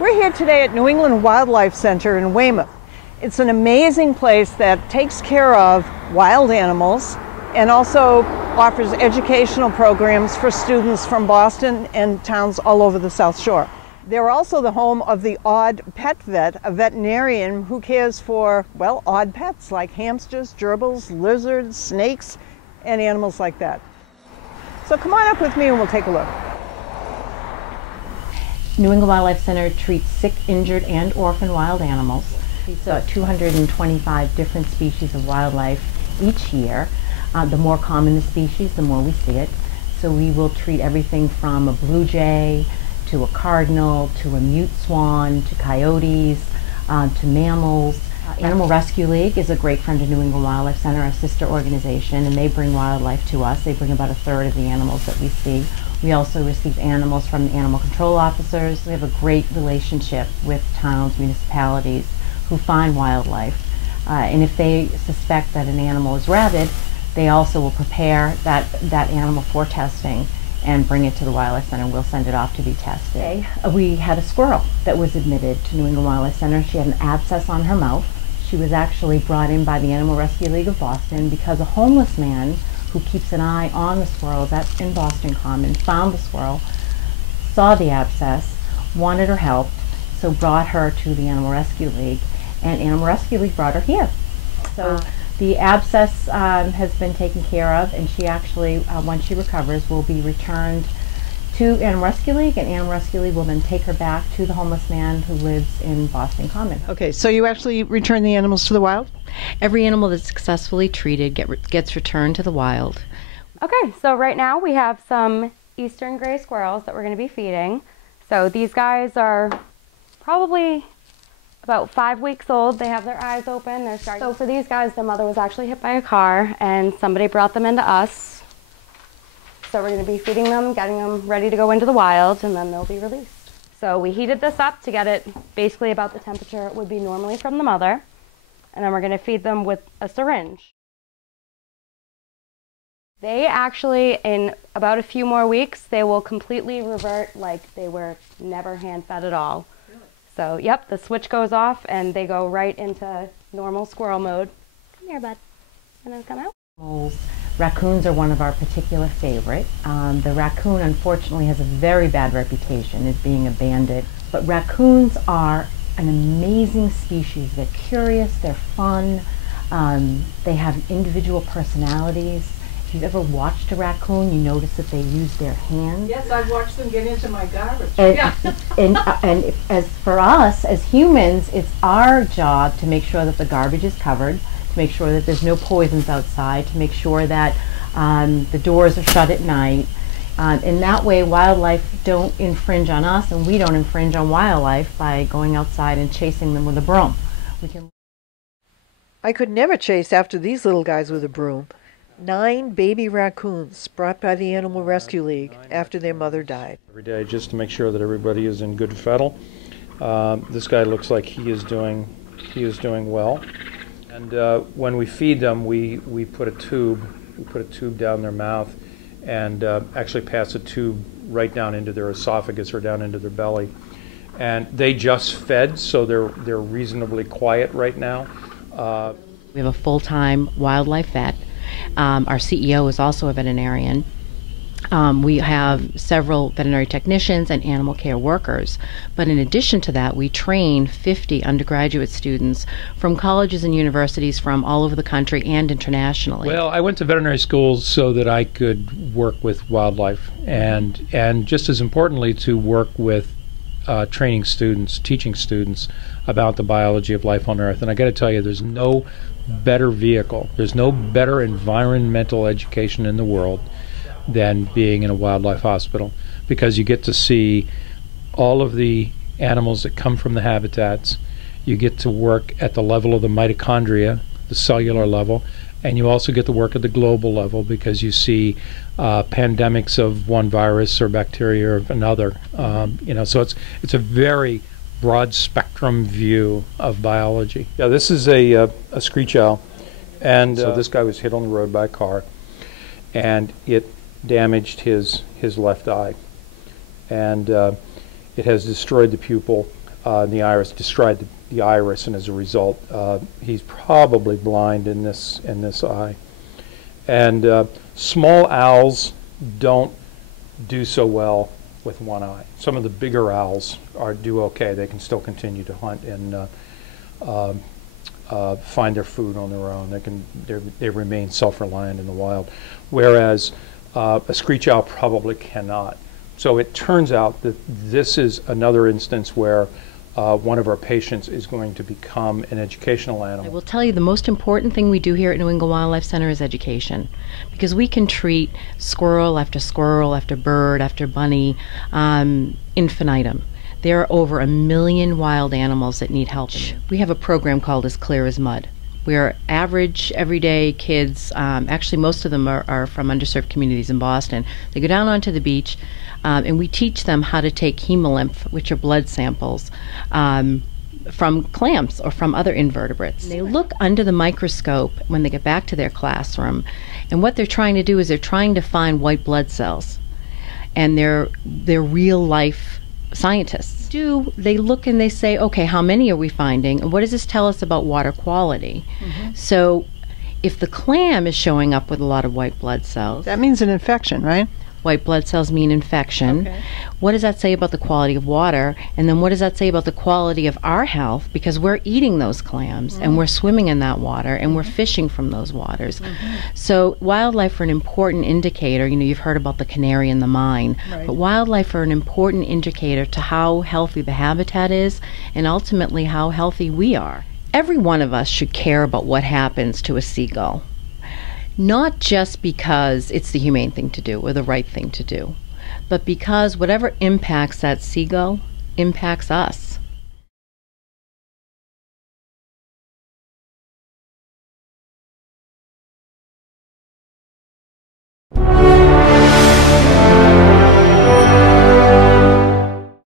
We're here today at New England Wildlife Center in Weymouth. It's an amazing place that takes care of wild animals and also offers educational programs for students from Boston and towns all over the South Shore. They're also the home of the Odd Pet Vet, a veterinarian who cares for, well, odd pets like hamsters, gerbils, lizards, snakes, and animals like that. So come on up with me and we'll take a look. New England Wildlife Center treats sick, injured, and orphaned wild animals. It's 225 different species of wildlife each year. The more common the species, the more we see it. So we will treat everything from a blue jay, to a cardinal, to a mute swan, to coyotes, to mammals. Animal Rescue League is a great friend of New England Wildlife Center, a sister organization, and they bring wildlife to us. They bring about a third of the animals that we see. We also receive animals from the animal control officers. We have a great relationship with towns, municipalities who find wildlife. And if they suspect that an animal is rabid, they also will prepare that animal for testing and bring it to the Wildlife Center. We'll send it off to be tested. We had a squirrel that was admitted to New England Wildlife Center. She had an abscess on her mouth. She was actually brought in by the Animal Rescue League of Boston because a homeless man who keeps an eye on the squirrels in Boston Common found the squirrel, saw the abscess, wanted her helped, so brought her to the Animal Rescue League, and Animal Rescue League brought her here. So the abscess has been taken care of, and she actually, once she recovers, will be returned to Animal Rescue League, and Animal Rescue League will then take her back to the homeless man who lives in Boston Common. Okay, so you actually return the animals to the wild? Every animal that's successfully treated gets returned to the wild. Okay, so right now we have some eastern gray squirrels that we're going to be feeding. So these guys are probably about 5 weeks old. They have their eyes open. They're starting. So for these guys, their mother was actually hit by a car and somebody brought them into us. So we're going to be feeding them, getting them ready to go into the wild, and then they'll be released. So we heated this up to get it basically about the temperature it would be normally from the mother. And then we're going to feed them with a syringe. They actually, in about a few more weeks, they will completely revert like they were never hand-fed at all. Really? So, yep, the switch goes off and they go right into normal squirrel mode. Come here, bud. And then come out. Raccoons are one of our particular favorite. The raccoon, unfortunately, has a very bad reputation as being a bandit. But raccoons are an amazing species. They're curious, they're fun, they have individual personalities. If you've ever watched a raccoon, you notice that they use their hands. Yes, I've watched them get into my garbage. And as for us, as humans, it's our job to make sure that the garbage is covered, to make sure that there's no poisons outside, to make sure that the doors are shut at night. In that way, wildlife don't infringe on us, and we don't infringe on wildlife by going outside and chasing them with a broom. I could never chase after these little guys with a broom. 9 baby raccoons brought by the Animal Rescue League after their mother died. Every day, just to make sure that everybody is in good fettle. This guy looks like he is doing well. And when we feed them, we put a tube down their mouth, and actually pass a tube right down into their esophagus or down into their belly. And they just fed, so they're reasonably quiet right now. We have a full-time wildlife vet. Our CEO is also a veterinarian. We have several veterinary technicians and animal care workers. But in addition to that, we train 50 undergraduate students from colleges and universities from all over the country and internationally. Well, I went to veterinary schools so that I could work with wildlife, and just as importantly, to work with training students, teaching students about the biology of life on Earth. And I got to tell you, there's no better vehicle, there's no better environmental education in the world than being in a wildlife hospital, because you get to see all of the animals that come from the habitats. You get to work at the level of the mitochondria, the cellular level, and you also get to work at the global level, because you see pandemics of one virus or bacteria of another. So it's a very broad spectrum view of biology. Yeah, this is a screech owl, and so this guy was hit on the road by a car, and it damaged his left eye, and it has destroyed the pupil. in the iris, destroyed the iris, and as a result, he's probably blind in this eye. And small owls don't do so well with one eye. Some of the bigger owls do okay. They can still continue to hunt and find their food on their own. They remain self-reliant in the wild, whereas a screech owl probably cannot. So it turns out that this is another instance where one of our patients is going to become an educational animal. I will tell you the most important thing we do here at New England Wildlife Center is education, because we can treat squirrel after bird after bunny infinitum. There are over 1 million wild animals that need help. We have a program called As Clear as Mud. We are average, everyday kids. Actually, most of them are from underserved communities in Boston. They go down onto the beach, and we teach them how to take hemolymph, which are blood samples, from clams or from other invertebrates. They look under the microscope when they get back to their classroom, and what they're trying to do is they're trying to find white blood cells, and they're real life scientists. They look and they say, okay, how many are we finding, and what does this tell us about water quality? So if the clam is showing up with a lot of white blood cells, That means an infection, right? white blood cells mean infection. Okay. What does that say about the quality of water? And then what does that say about the quality of our health? Because we're eating those clams and we're swimming in that water and we're fishing from those waters. So wildlife are an important indicator. You know, you've heard about the canary in the mine, Right. but wildlife are an important indicator to how healthy the habitat is and ultimately how healthy we are. Every one of us should care about what happens to a seagull. Not just because it's the humane thing to do or the right thing to do, but because whatever impacts that seagull impacts us.